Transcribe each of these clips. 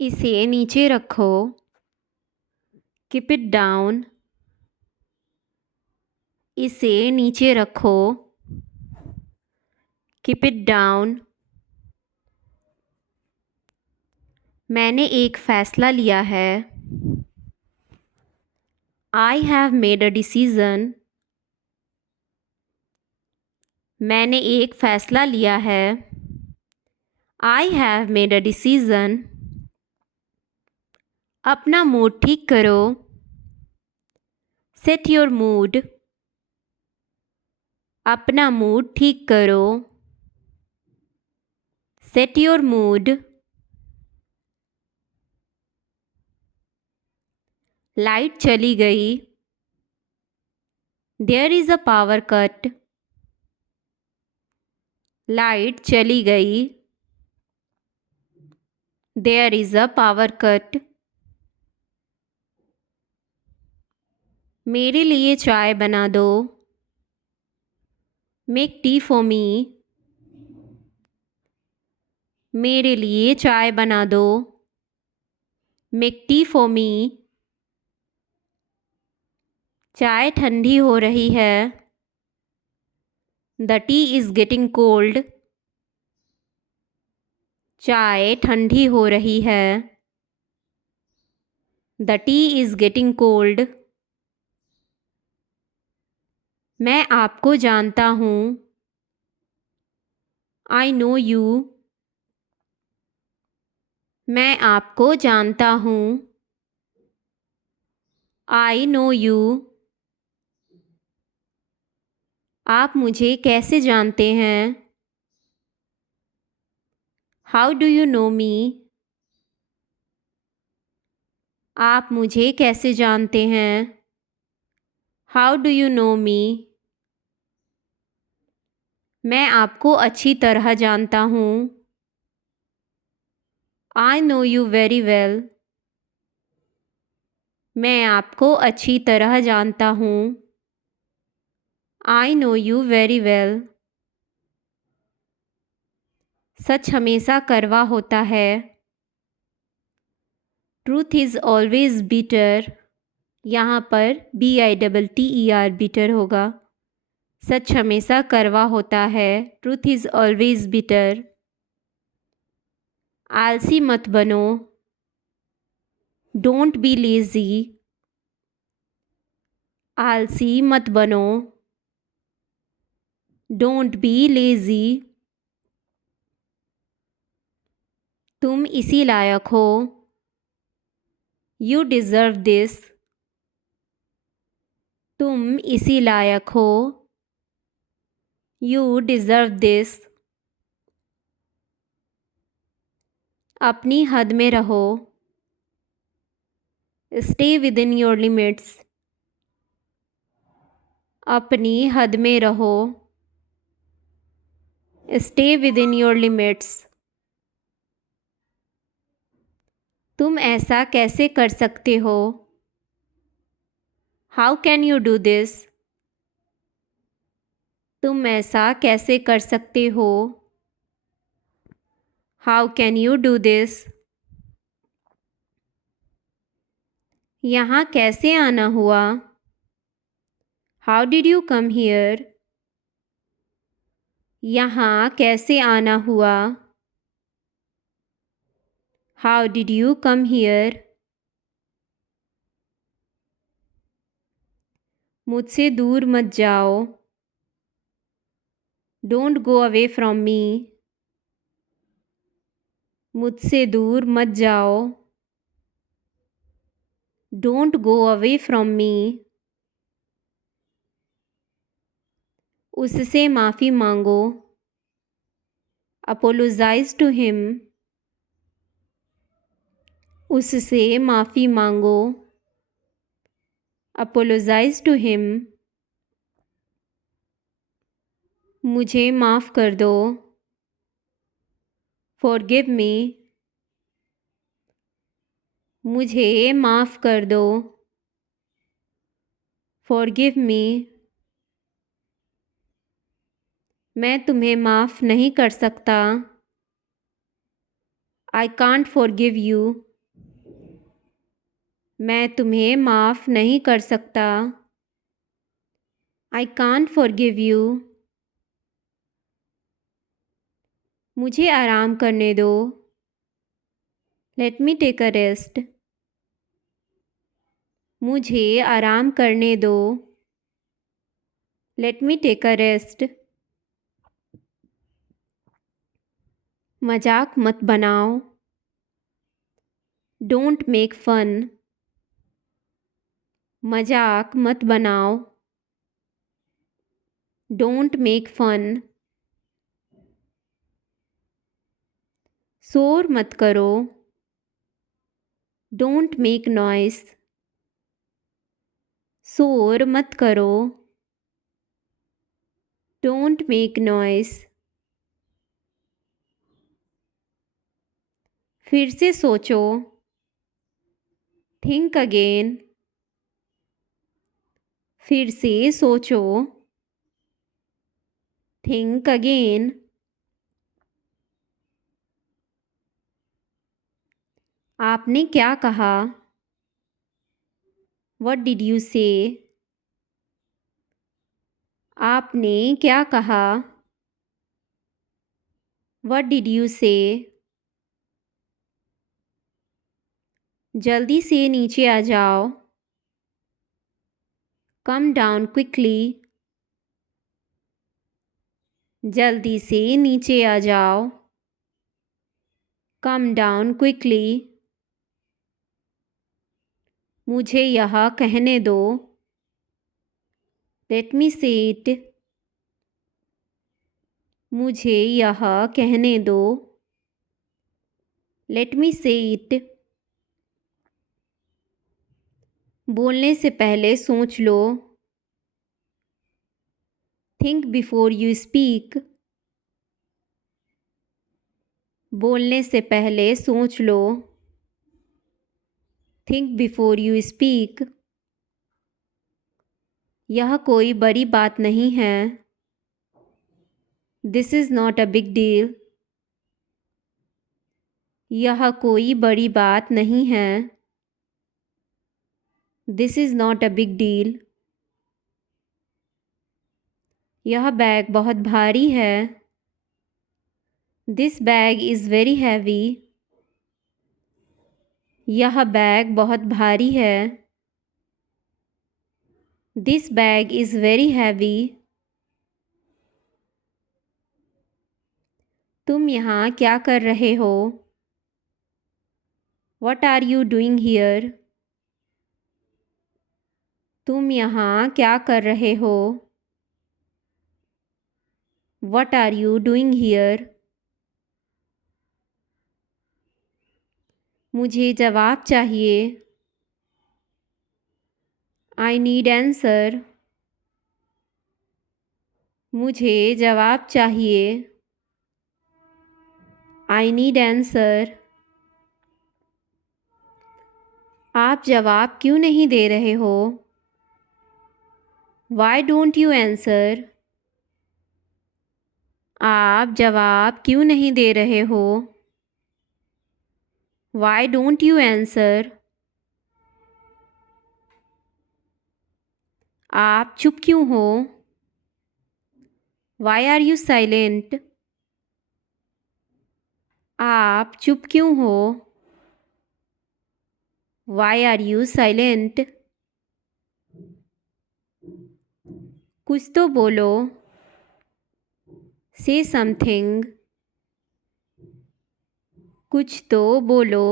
इसे नीचे रखो। Keep it down. इसे नीचे रखो। Keep it down. मैंने एक फैसला लिया है। I have made a decision. मैंने एक फैसला लिया है। I have made a decision. अपना मूड ठीक करो। Set your mood. अपना मूड ठीक करो। Set your mood. लाइट चली गई। There is a power cut. Light चली गई। There is a power cut. मेरे लिए चाय बना दो। Make tea for me. मेरे लिए चाय बना दो। Make tea for me. चाय ठंडी हो रही है। The tea is getting cold. चाय ठंडी हो रही है। The tea is getting cold. मैं आपको जानता हूँ। I know you. मैं आपको जानता हूँ। I know you. आप मुझे कैसे जानते हैं? How do you know me? आप मुझे कैसे जानते हैं? How do you know me? मैं आपको अच्छी तरह जानता हूँ। I know you very well. मैं आपको अच्छी तरह जानता हूँ। I know you very well. सच हमेशा कड़वा होता है। Truth is always bitter. यहाँ पर bitter bitter होगा। सच हमेशा कड़वा होता है। Truth is always bitter. आलसी मत बनो। Don't be lazy. आलसी मत बनो। Don't be lazy. तुम इसी लायक हो। You deserve this. तुम इसी लायक हो। You deserve this. अपनी हद में रहो। Stay within your limits. अपनी हद में रहो। Stay within your limits. तुम ऐसा कैसे कर सकते हो? How can you do this? तुम ऐसा कैसे कर सकते हो? How can you do this? यहाँ कैसे आना हुआ? How did you come here? यहाँ कैसे आना हुआ? How did you come here? मुझसे दूर मत जाओ। Don't go away from me. मुझसे दूर मत जाओ। Don't go away from me. उससे माफ़ी मांगो। Apologize to him. उससे माफ़ी मांगो। Apologize to him. मुझे माफ़ कर दो। Forgive me. मुझे माफ़ कर दो। Forgive me. मैं तुम्हें माफ़ नहीं कर सकता। I can't forgive you. मैं तुम्हें माफ़ नहीं कर सकता। I can't forgive you. मुझे आराम करने दो। Let me take a rest. मुझे आराम करने दो। Let me take a rest. मजाक मत बनाओ। Don't make fun. मजाक मत बनाओ। Don't make fun. शोर मत करो। Don't make noise. शोर मत करो। Don't make noise. फिर से सोचो। Think again. फिर से सोचो। Think again. आपने क्या कहा? What did you say? आपने क्या कहा? What did you say? जल्दी से नीचे आ जाओ। Come down quickly. जल्दी से नीचे आ जाओ। Come down quickly. मुझे यह कहने दो। Let me say it. मुझे यह कहने दो। Let me say it. बोलने से पहले सोच लो। Think before you speak. बोलने से पहले सोच लो। Think before you speak. यह कोई बड़ी बात नहीं है। This is not a big deal. यह कोई बड़ी बात नहीं है। This is not a big deal. यह बैग बहुत भारी है। This bag is very heavy. यह बैग बहुत भारी है। This bag is very heavy. तुम यहाँ क्या कर रहे हो? What are you doing here? तुम यहाँ क्या कर रहे हो? What are you doing here? मुझे जवाब चाहिए। I need answer. मुझे जवाब चाहिए। I need answer. आप जवाब क्यों नहीं दे रहे हो? Why don't you answer? आप जवाब क्यों नहीं दे रहे हो? Why don't you answer? आप चुप क्यों हो? Why are you silent? आप चुप क्यों हो? Why are you silent? कुछ तो बोलो। Say something. कुछ तो बोलो।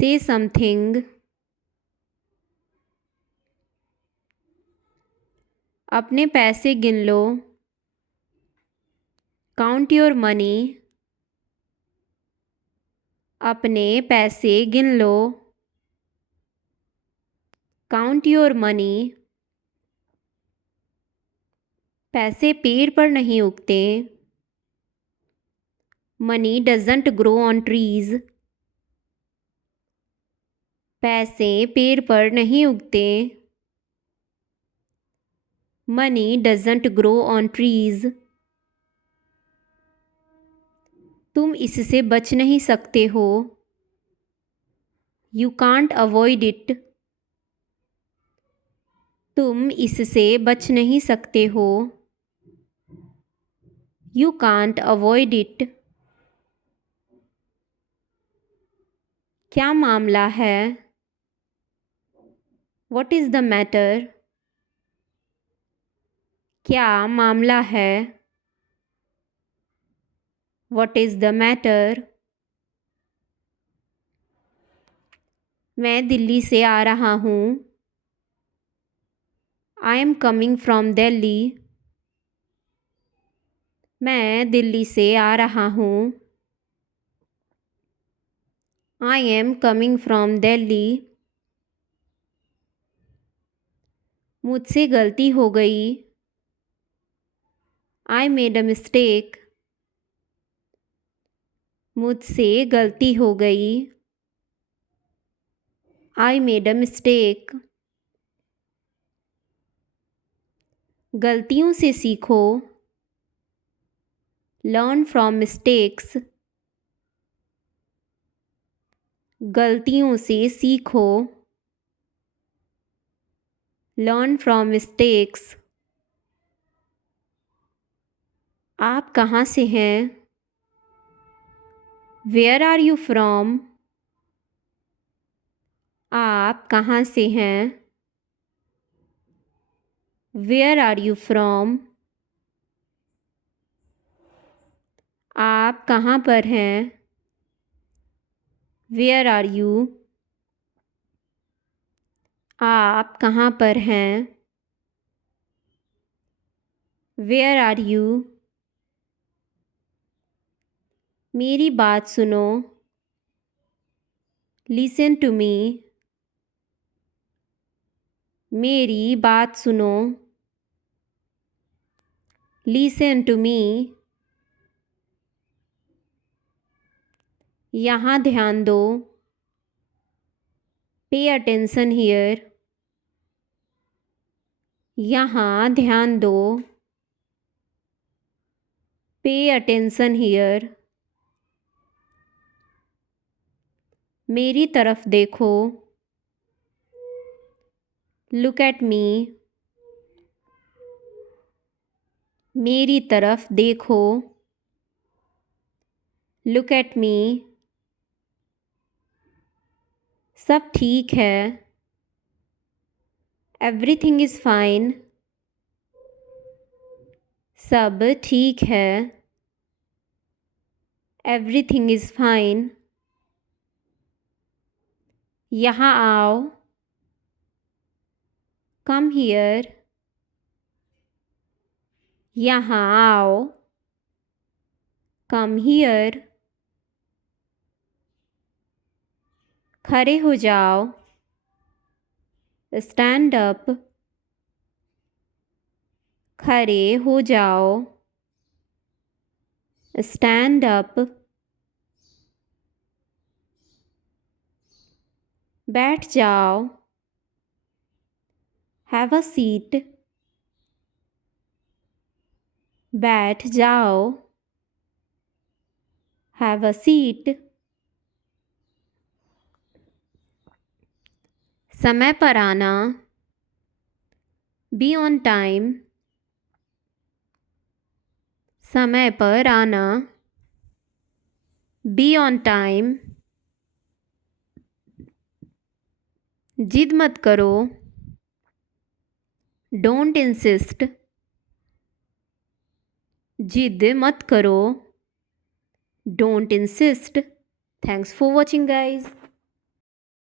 Say something. अपने पैसे गिन लो। Count your money. अपने पैसे गिन लो। Count your money. पैसे पेड़ पर नहीं उगते। Money doesn't grow on trees. पैसे पेड़ पर नहीं उगते। Money doesn't grow on trees. तुम इससे बच नहीं सकते हो। You can't avoid it. तुम इससे बच नहीं सकते हो. You can't avoid it. क्या मामला है? What is the matter? क्या मामला है? What is the matter? मैं दिल्ली से आ रहा हूँ. I am coming from Delhi. मैं दिल्ली से आ रहा हूँ. I am coming from Delhi. मुझसे गलती हो गई. I made a mistake. मुझसे गलती हो गई. I made a mistake. गलतियों से सीखो. Learn from mistakes. गलतियों से सीखो. Learn from mistakes. आप कहाँ से हैं? Where are you from? आप कहाँ से हैं? Where are you from? आप कहाँ पर हैं? Where are you? आप कहाँ पर हैं? Where are you? मेरी बात सुनो. Listen to me. मेरी बात सुनो. Listen to me. यहाँ ध्यान दो. Pay attention here. यहाँ ध्यान दो. Pay attention here. मेरी तरफ देखो. Look at me. मेरी तरफ देखो. Look at me. सब ठीक है. Everything is fine. सब ठीक है. Everything is fine. यहाँ आओ. Come here. यहाँ आओ. Come here. खड़े हो जाओ. Stand up. खड़े हो जाओ. Stand up. बैठ जाओ. Have a seat. बैठ जाओ. Have a seat. समय पर आना. Be on time. समय पर आना. Be on time. जिद मत करो. Don't insist. जिद मत करो. Don't insist. Thanks for watching, guys.